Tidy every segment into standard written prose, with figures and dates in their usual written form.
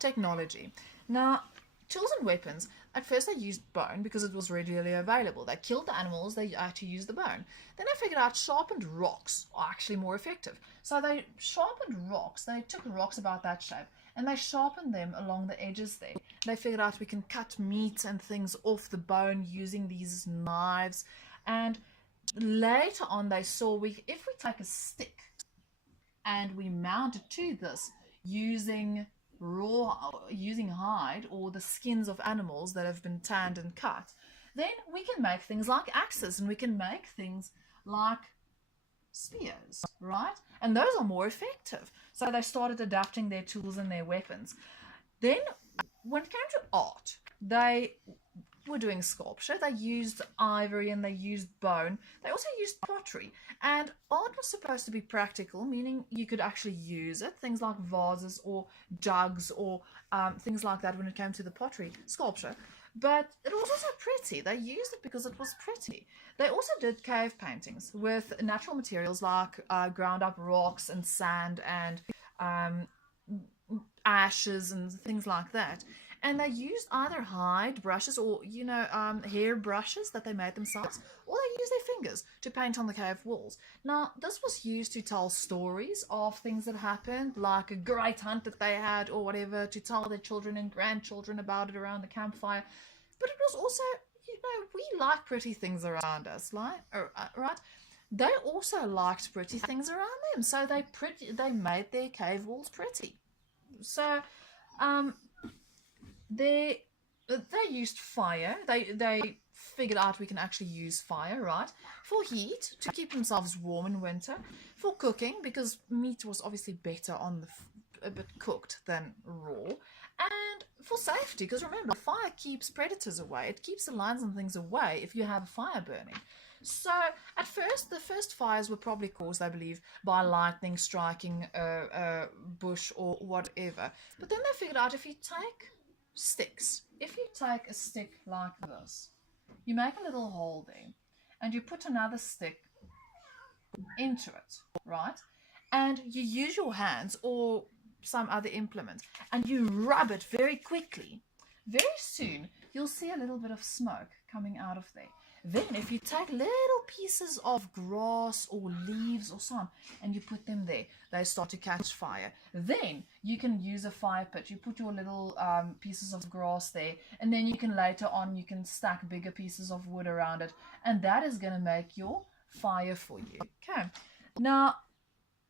technology. Now, tools and weapons, at first they used bone because it was readily available. They killed the animals, they actually used the bone. Then they figured out sharpened rocks are actually more effective. So they sharpened rocks, they took rocks about that shape, and they sharpened them along the edges there. They figured out we can cut meat and things off the bone using these knives. And later on they saw if we take a stick and we mount it to this using using hide or the skins of animals that have been tanned and cut, then we can make things like axes and we can make things like spears, right? And those are more effective. So they started adapting their tools and their weapons. Then when it came to art, they were doing sculpture. They used ivory and they used bone. They also used pottery. And art was supposed to be practical, meaning you could actually use it. Things like vases or jugs or things like that when it came to the pottery sculpture. But it was also pretty. They used it because it was pretty. They also did cave paintings with natural materials like ground up rocks and sand and ashes and things like that. And they used either hide brushes or, hair brushes that they made themselves, or they used their fingers to paint on the cave walls. Now, this was used to tell stories of things that happened, like a great hunt that they had or whatever, to tell their children and grandchildren about it around the campfire. But it was also, we like pretty things around us, right? They also liked pretty things around them, so they made their cave walls pretty. So, they used fire. They figured out we can actually use fire, right? For heat, to keep themselves warm in winter. For cooking, because meat was obviously better on a bit cooked than raw. And for safety, because remember, fire keeps predators away. It keeps the lions and things away if you have a fire burning. So at first, the first fires were probably caused, I believe, by lightning striking a bush or whatever. But then they figured out if you take sticks, if you take a stick like this, you make a little hole there, and you put another stick into it, right? And you use your hands or some other implement, and you rub it very quickly. Very soon, you'll see a little bit of smoke coming out of there. Then if you take little pieces of grass or leaves or so on and you put them there, they start to catch fire. Then you can use a fire pit. You put your little pieces of grass there, and then you can stack bigger pieces of wood around it, and that is going to make your fire for you. Okay. Now,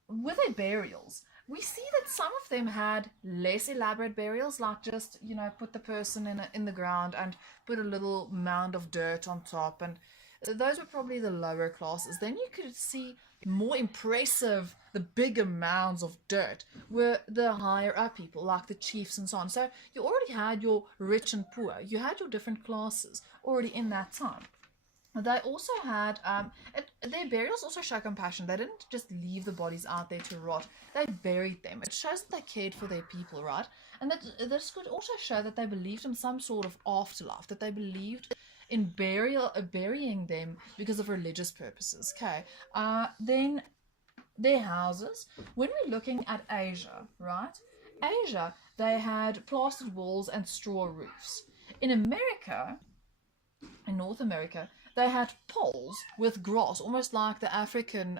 with their burials, we see that some of them had less elaborate burials, like just, put the person in the ground and put a little mound of dirt on top. And those were probably the lower classes. Then you could see more impressive, the bigger mounds of dirt were the higher up people, like the chiefs and so on. So you already had your rich and poor. You had your different classes already in that time. They also had, their burials also show compassion. They didn't just leave the bodies out there to rot. They buried them. It shows that they cared for their people, right? And that this could also show that they believed in some sort of afterlife, that they believed in burying them because of religious purposes, okay? Then their houses. When we're looking at Asia, right? Asia, they had plastered walls and straw roofs. In America, in North America, they had poles with grass, almost like the African,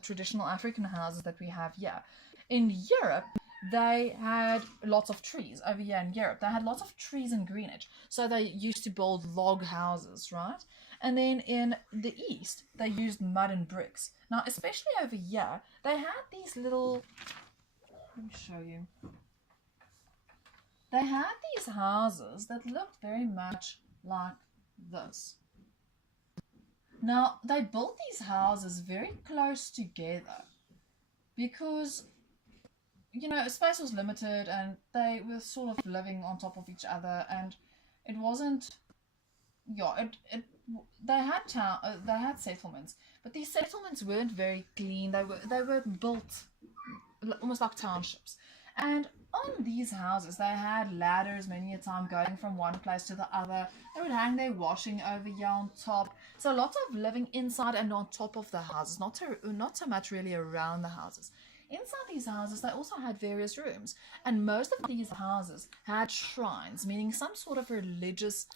traditional African houses that we have here. In Europe, they had lots of trees. Over here in Europe, they had lots of trees in Greenwich. So they used to build log houses, right? And then in the East, they used mud and bricks. Now, especially over here, they had these little... Let me show you. They had these houses that looked very much like this. Now, they built these houses very close together because, space was limited and they were sort of living on top of each other, and it wasn't, they had settlements, but these settlements weren't very clean. They were built almost like townships. And on these houses, they had ladders many a time going from one place to the other. They would hang their washing over here on top. So lots of living inside and on top of the houses, not so much really around the houses. Inside these houses, they also had various rooms, and most of these houses had shrines, meaning some sort of religious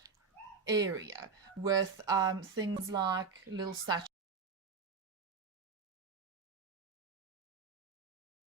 area with things like little statues